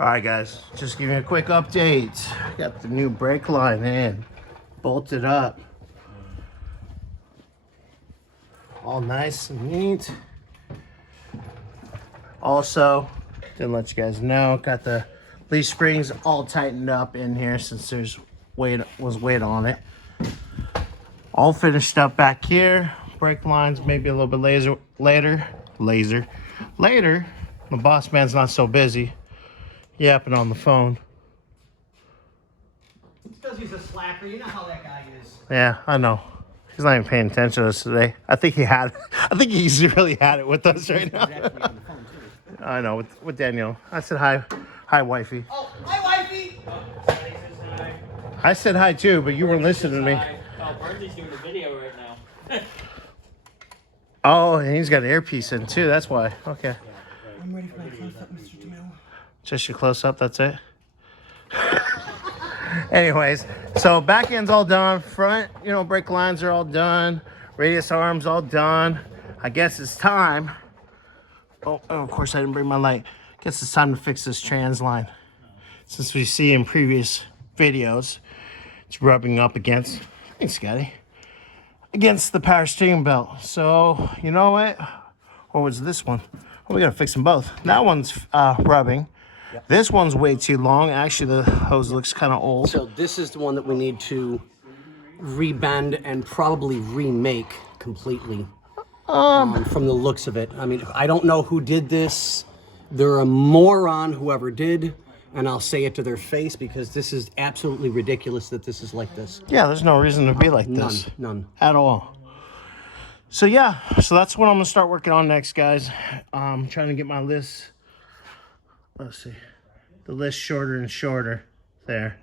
All right, guys, just give me a quick update. Got the new brake line in, bolted up. All nice and neat. Also, didn't let you guys know, got the leaf springs all tightened up in here since there's weight on it. All finished up back here. Brake lines maybe a little bit later. The boss man's not so busy yapping on the phone. It's because he's a slacker. You know how that guy is. Yeah, I know. He's not even paying attention to us today. I think he's really had it with us right now. I know, with Danielle. I said hi. Hi, wifey. Oh, hi, wifey. I said hi too, but you weren't listening to me. Oh, Bernie's doing a video right now. Oh, and he's got an earpiece in too. That's why. Okay. I'm ready for my close-up, Mr. DeMille. Just your close-up, that's it? Anyways, so back end's all done. Front, brake lines are all done. Radius arms all done. I guess it's time. Oh, of course I didn't bring my light. Guess it's time to fix this trans line. Since we see in previous videos, it's rubbing up against, thanks Scotty, against the power steering belt. So, you know what? Or was this one? Oh, we gotta fix them both. That one's rubbing. Yep. This one's way too long. Actually, the hose looks kind of old. So this is the one that we need to rebend and probably remake completely from the looks of it. I mean, I don't know who did this. They're a moron, whoever did, and I'll say it to their face because this is absolutely ridiculous that this is like this. Yeah, there's no reason to be like this. None. At all. So yeah, so that's what I'm gonna start working on next, guys. Trying to get my list. Let's see, the list shorter and shorter there.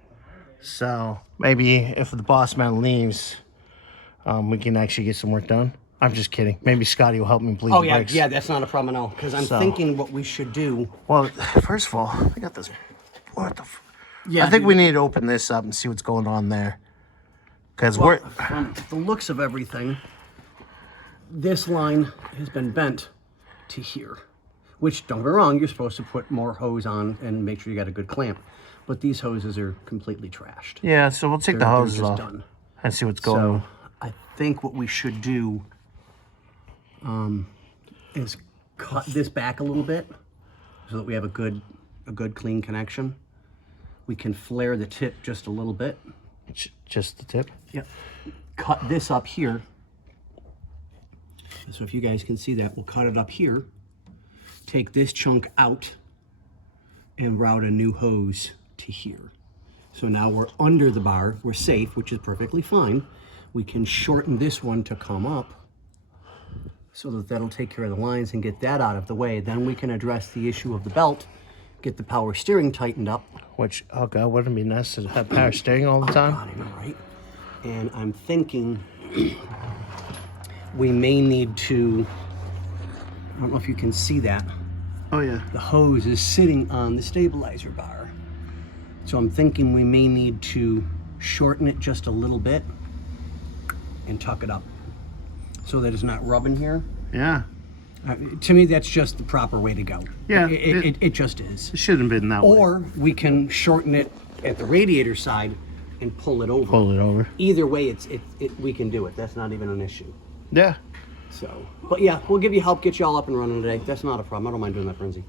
So maybe if the boss man leaves, we can actually get some work done. I'm just kidding. Maybe Scotty will help me bleed the brakes. Yeah, that's not a problem at all. Because I'm thinking what we should do. Well, first of all, I got this. What the? Yeah, I think we need to open this up and see what's going on there. Because from the looks of everything, this line has been bent to here. Which, don't get me wrong, you're supposed to put more hose on and make sure you got a good clamp. But these hoses are completely trashed. Yeah, so we'll take the hoses off and see what's going on. I think what we should do is cut this back a little bit so that we have a good clean connection. We can flare the tip just a little bit. Just the tip? Yep. Cut this up here. So if you guys can see that, we'll cut it up here. Take this chunk out and route a new hose to here. So now we're under the bar, we're safe, which is perfectly fine. We can shorten this one to come up so that that'll take care of the lines and get that out of the way. Then we can address the issue of the belt, get the power steering tightened up. Which, oh God, wouldn't it be nice to have power steering all the time? God, I know, right? And I'm thinking we may need to, I don't know if you can see that. Oh yeah. The hose is sitting on the stabilizer bar. So I'm thinking we may need to shorten it just a little bit and tuck it up so that it's not rubbing here. Yeah. To me, that's just the proper way to go. Yeah. It just is. It shouldn't have been that way. Or we can shorten it at the radiator side and pull it over. Pull it over. Either way, we can do it. That's not even an issue. Yeah. So, but yeah, we'll give you help, get you all up and running today. That's not a problem. I don't mind doing that, Frenzy.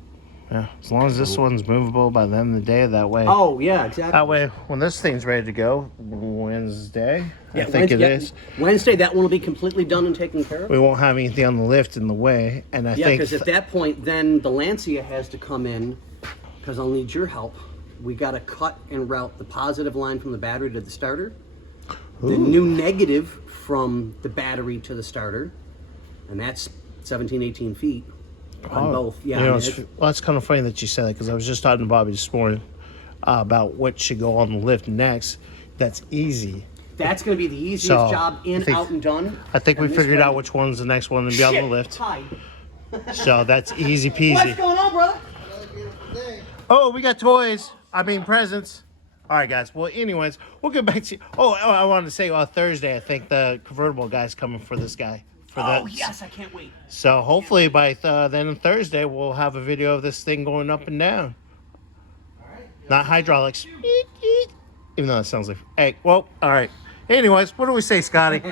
Yeah, as long as this one's movable by the end of the day, that way. Oh, yeah, exactly. That way, when this thing's ready to go, Wednesday, I think it is. Wednesday, that one will be completely done and taken care of. We won't have anything on the lift in the way, and I think... Yeah, because at that point, then the Lancia has to come in, because I'll need your help. We got to cut and route the positive line from the battery to the starter, the new negative from the battery to the starter, and that's 17, 18 feet. On both, yeah. You know, well, it's kind of funny that you said that because I was just talking to Bobby this morning about what should go on the lift next. That's easy. That's going to be the easiest job out and done. I think we figured out which one's the next one to be on the lift. Hi. So that's easy peasy. What's going on, brother? Oh, we got toys. I mean, presents. All right, guys. Well, anyways, we'll get back to you. Oh, I wanted to say Thursday, I think the convertible guy's coming for this guy. Oh, yes, I can't wait. So hopefully by then Thursday, we'll have a video of this thing going up and down. not hydraulics. Even though it sounds like, hey, well, all right. Anyways, what do we say, Scotty?